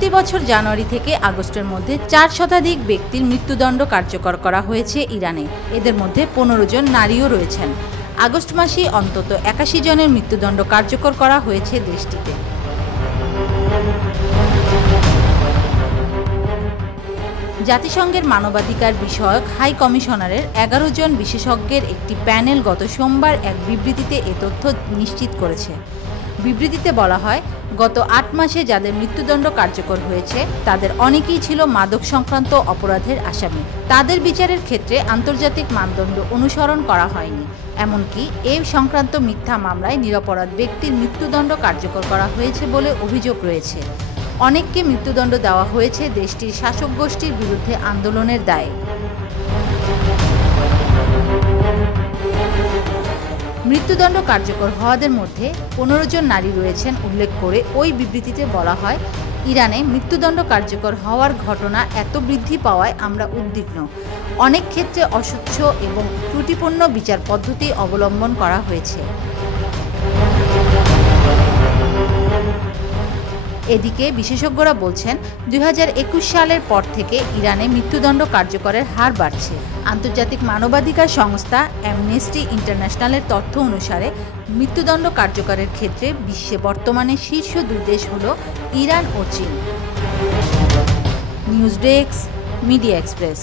চলতি বছর জানুয়ারি থেকে আগস্টের মধ্যে 4 শতাধিক ব্যক্তির মৃত্যুদণ্ড কার্যকর করা হয়েছে ইরানে। এদের মধ্যে 15 জন নারীও রয়েছেন। আগস্ট মাসে অন্তত 81 জনের মৃত্যুদণ্ড কার্যকর করা হয়েছে দেশটিতে। জাতিসংঘের মানবাধিকার বিষয়ক হাই কমিশনারের 11 জন বিশেষজ্ঞের একটি প্যানেল গত সোমবার এক বিবৃতিতে এ তথ্য নিশ্চিত করেছে। বিবৃতিতে বলা হয়, গত 8 মাসে যাদের মৃত্যুদণ্ড কার্যকর হয়েছে তাদের অনেকেই ছিল মাদক সংক্রান্ত অপরাধের আসামি। তাদের বিচারের ক্ষেত্রে আন্তর্জাতিক মানদণ্ড অনুসরণ করা হয়নি। এমনকি এই সংক্রান্ত মিথ্যা মামলায় নিরপরাধ ব্যক্তির মৃত্যুদণ্ড কার্যকর করা হয়েছে বলে অভিযোগ রয়েছে। অনেককে মৃত্যুদণ্ড দেওয়া হয়েছে দেশটির শাসক গোষ্ঠীর বিরুদ্ধে আন্দোলনের দায়ে। মৃত্যুদণ্ড কার্যকর হওয়াদের মধ্যে 15 জন নারী রয়েছেন উল্লেখ করে ওই বিবৃতিতে বলা হয়, ইরানে মৃত্যুদণ্ড কার্যকর হওয়ার ঘটনা এত বৃদ্ধি পাওয়ায় আমরা উদ্বিগ্ন। অনেক ক্ষেত্রে অস্বচ্ছ এবং ত্রুটিপূর্ণ বিচার পদ্ধতি অবলম্বন করা হয়েছে। এদিকে বিশেষজ্ঞরা বলছেন, 2021 সালের পর থেকে ইরানে মৃত্যুদণ্ড কার্যকরের হার বাড়ছে। আন্তর্জাতিক মানবাধিকার সংস্থা অ্যামনেস্টি ইন্টারন্যাশনালের তথ্য অনুসারে মৃত্যুদণ্ড কার্যকরের ক্ষেত্রে বিশ্বে বর্তমানে শীর্ষ 2 দেশ হল ইরান ও চীন। News desk, media express.